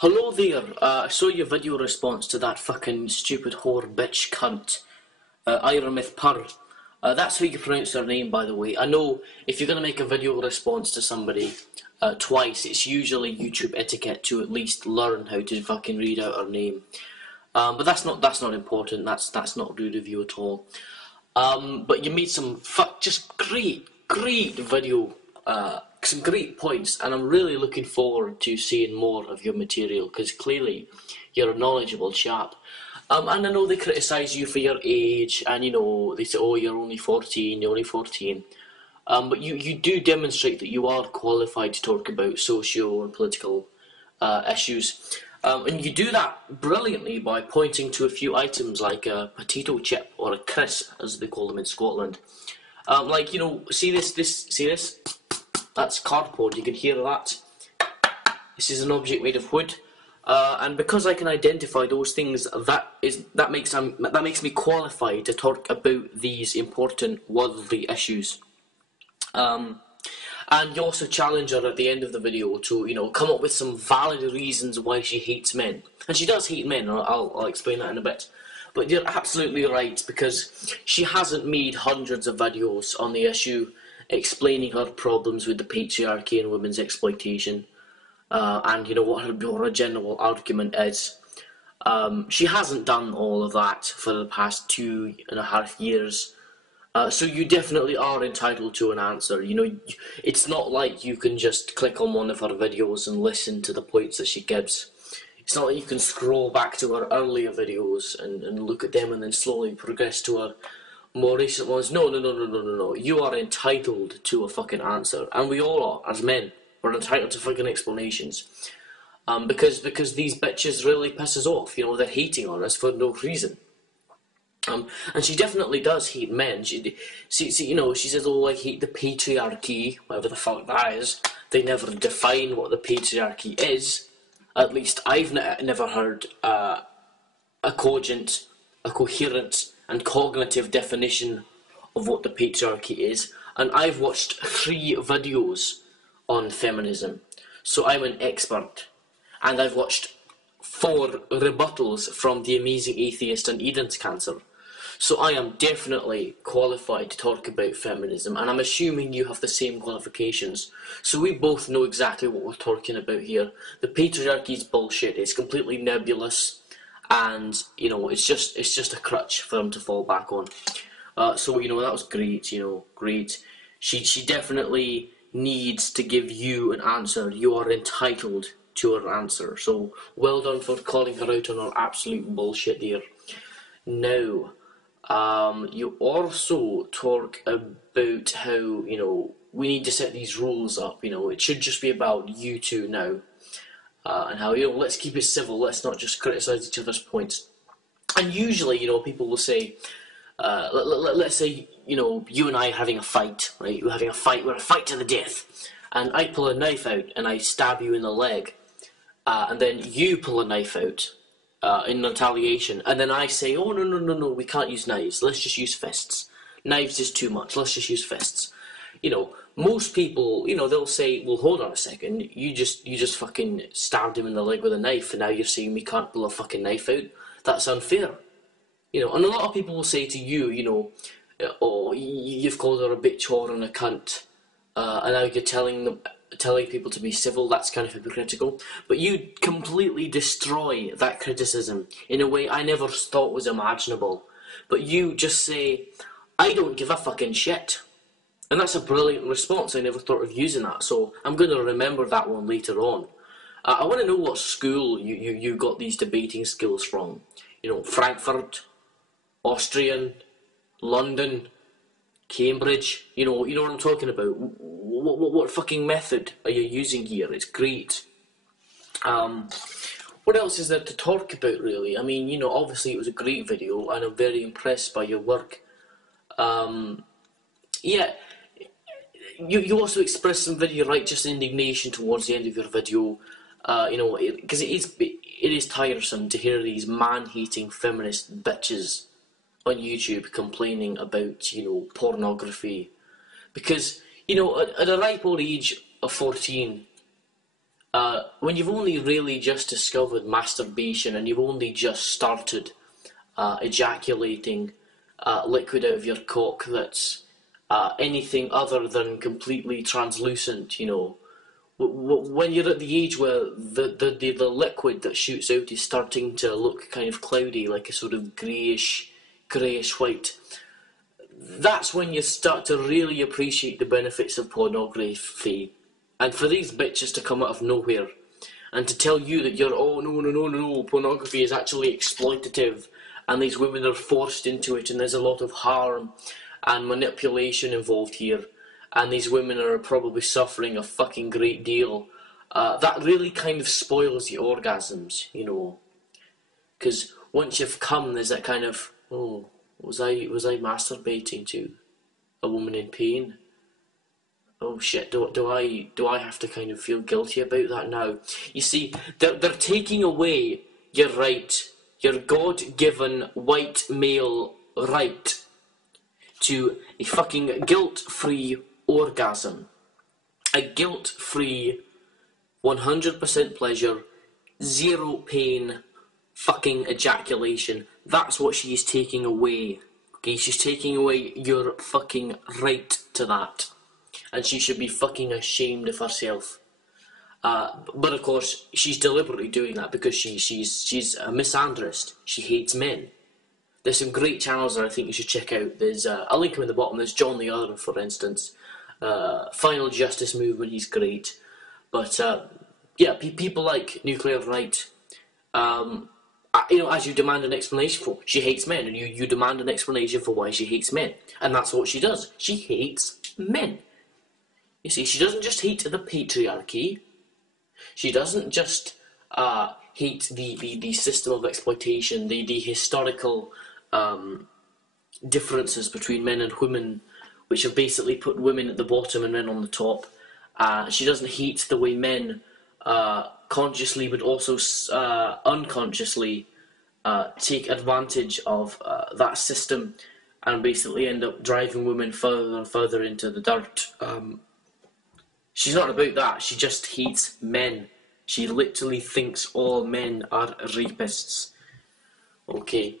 Hello there, I saw your video response to that fucking stupid whore bitch cunt, RemindMeToSmile. That's how you pronounce her name, by the way. I know if you're going to make a video response to somebody twice, it's usually YouTube etiquette to at least learn how to fucking read out her name. But that's not important. That's not rude of you at all. But you made some just great video, some great points, and I'm really looking forward to seeing more of your material, because clearly you're a knowledgeable chap. And I know they criticise you for your age, and you know, they say, oh, you're only 14, you're only 14. But you do demonstrate that you are qualified to talk about socio and political issues. And you do that brilliantly by pointing to a few items like a potato chip or a crisp, as they call them in Scotland. Like, you know, see this? That's cardboard, you can hear that. This is an object made of wood. And because I can identify those things, that makes me qualified to talk about these important worldly issues. And you also challenge her at the end of the video to, you know, come up with some valid reasons why she hates men. And she does hate men, I'll explain that in a bit. But you're absolutely right, because she hasn't made hundreds of videos on the issue explaining her problems with the patriarchy and women's exploitation. And, you know, what her general argument is. She hasn't done all of that for the past 2.5 years. So you definitely are entitled to an answer. You know, it's not like you can just click on one of her videos and listen to the points that she gives. It's not like you can scroll back to her earlier videos and look at them and then slowly progress to her more recent ones. No. You are entitled to a fucking answer. And we all are, as men. We're entitled to fucking explanations. Because these bitches really piss us off. You know, they're hating on us for no reason. And she definitely does hate men. You know, she says, oh, I hate the patriarchy, whatever the fuck that is. They never define what the patriarchy is. At least I've never heard a cogent, a coherent and cognitive definition of what the patriarchy is. And I've watched 3 videos on feminism, so I'm an expert. And I've watched 4 rebuttals from the amazing atheist and Eden's Cancer. So I am definitely qualified to talk about feminism, and I'm assuming you have the same qualifications. So we both know exactly what we're talking about here. The patriarchy is bullshit, it's completely nebulous, and, you know, it's just a crutch for them to fall back on. So, you know, that was great, you know, great. She definitely needs to give you an answer. You are entitled to her answer. So, well done for calling her out on her absolute bullshit there. Now, you also talk about how, you know, we need to set these rules up, you know, it should just be about you two now, and how, you know, let's keep it civil, let's not just criticise each other's points. And usually, you know, people will say, let's say, you know, you and I are having a fight, right, we're a fight to the death, and I pull a knife out and I stab you in the leg, and then you pull a knife out, in retaliation, and then I say, oh, no, we can't use knives, let's just use fists. Knives is too much, let's just use fists. You know, most people, you know, they'll say, well, hold on a second, you just fucking stabbed him in the leg with a knife, and now you're saying we can't pull a fucking knife out? That's unfair. You know, and a lot of people will say to you, you know, oh, you've called her a bitch, whore, and a cunt, and now you're telling people to be civil. That's kind of hypocritical. But you completely destroy that criticism in a way I never thought was imaginable. But you just say, I don't give a fucking shit. And that's a brilliant response. I never thought of using that, so I'm going to remember that one later on. I want to know what school you got these debating skills from. You know, Frankfurt, Austrian, London, Cambridge, you know what I'm talking about. What fucking method are you using here? It's great. What else is there to talk about, really? I mean, you know, obviously it was a great video, and I'm very impressed by your work. Yeah, you also expressed some very righteous indignation towards the end of your video. You know, because it is tiresome to hear these man-hating feminist bitches on YouTube complaining about, you know, pornography, because, you know, at a ripe old age of 14, when you've only really just discovered masturbation and you've only just started ejaculating liquid out of your cock that's anything other than completely translucent, you know, when you're at the age where the liquid that shoots out is starting to look kind of cloudy, like a sort of greyish white, that's when you start to really appreciate the benefits of pornography. And for these bitches to come out of nowhere and to tell you that you're, oh no, pornography is actually exploitative and these women are forced into it and there's a lot of harm and manipulation involved here and these women are probably suffering a fucking great deal, that really kind of spoils the orgasms, you know. Because once you've come, there's that kind of, oh, was I masturbating to a woman in pain? Oh shit, do I have to kind of feel guilty about that now? You see, they're taking away your right, your God-given white male right to a fucking guilt-free orgasm. A guilt-free, 100% pleasure, zero pain, fucking ejaculation. That's what she's taking away. Okay, she's taking away your fucking right to that. And she should be fucking ashamed of herself. But of course, she's deliberately doing that because she's a misandrist. She hates men. There's some great channels that I think you should check out. There's I'll link him in the bottom. There's John the Other, for instance. Final Justice Movement, he's great. But yeah, people like Nuclear Right. You know, as you demand an explanation for, she hates men, and you demand an explanation for why she hates men, and that's what she does. She hates men. You see, she doesn't just hate the patriarchy. She doesn't just hate the system of exploitation, the historical differences between men and women, which have basically put women at the bottom and men on the top. She doesn't hate the way men consciously but also unconsciously take advantage of that system and basically end up driving women further and further into the dirt. She's not about that. She just hates men. She literally thinks all men are rapists. Okay.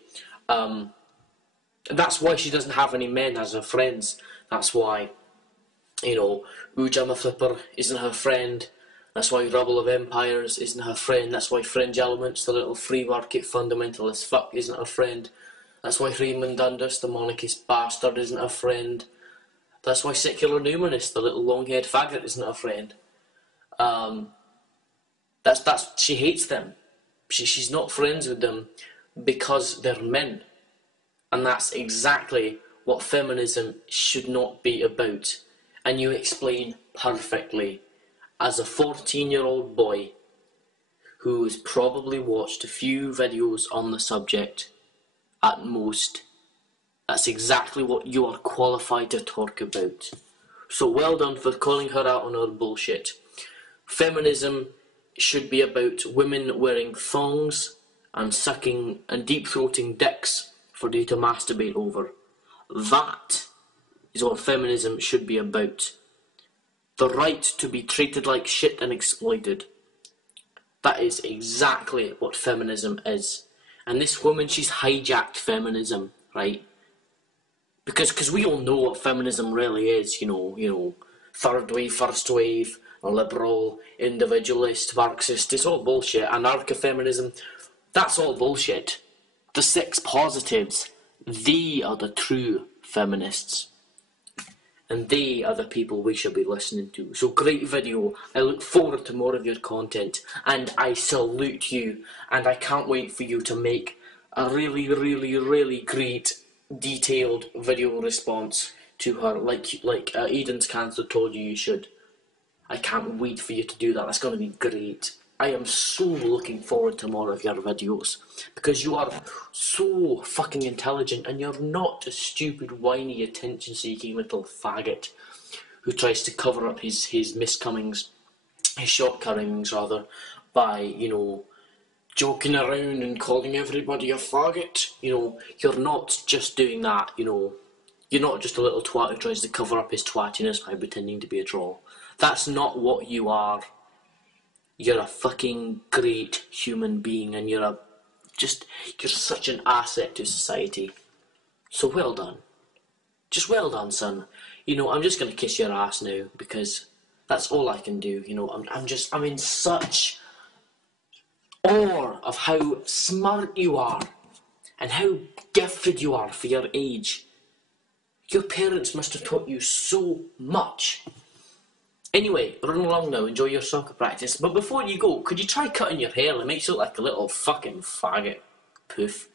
That's why she doesn't have any men as her friends. That's why, you know, Ujama Flipper isn't her friend. That's why Rubble of Empires isn't her friend. That's why Fringe Elements, the little free market fundamentalist fuck, isn't her friend. That's why Raymond Dundas, the monarchist bastard, isn't her friend. That's why Secular Numinist, the little long-haired faggot, isn't her friend. She hates them. She's not friends with them because they're men. And that's exactly what feminism should not be about. And you explain perfectly, as a 14-year-old boy who has probably watched a few videos on the subject at most. That's exactly what you are qualified to talk about. So well done for calling her out on her bullshit. Feminism should be about women wearing thongs and sucking and deep-throating dicks for you to masturbate over. That is what feminism should be about. The right to be treated like shit and exploited. That is exactly what feminism is. And this woman, she's hijacked feminism, right? Because we all know what feminism really is, you know, third wave, first wave, liberal, individualist, Marxist, it's all bullshit. Anarcho-feminism, that's all bullshit. The sex positives, they are the true feminists. And they are the people we should be listening to. So great video. I look forward to more of your content. And I salute you. And I can't wait for you to make a really, really, really great detailed video response to her, like Eden's Cancer told you should. I can't wait for you to do that. That's going to be great. I am so looking forward to more of your videos because you are so fucking intelligent and you're not a stupid, whiny, attention-seeking little faggot who tries to cover up his miscomings, his shortcomings rather, by, you know, joking around and calling everybody a faggot. You know, you're not just doing that, you know. You're not just a little twat who tries to cover up his twattiness by pretending to be a troll. That's not what you are. You're a fucking great human being, and you're such an asset to society. So well done. Just well done, son. You know, I'm just gonna kiss your ass now, because that's all I can do. You know, I'm in such awe of how smart you are, and how gifted you are for your age. Your parents must have taught you so much. Anyway, run along now, enjoy your soccer practice. But before you go, could you try cutting your hair? It makes you look like a little fucking faggot. Poof.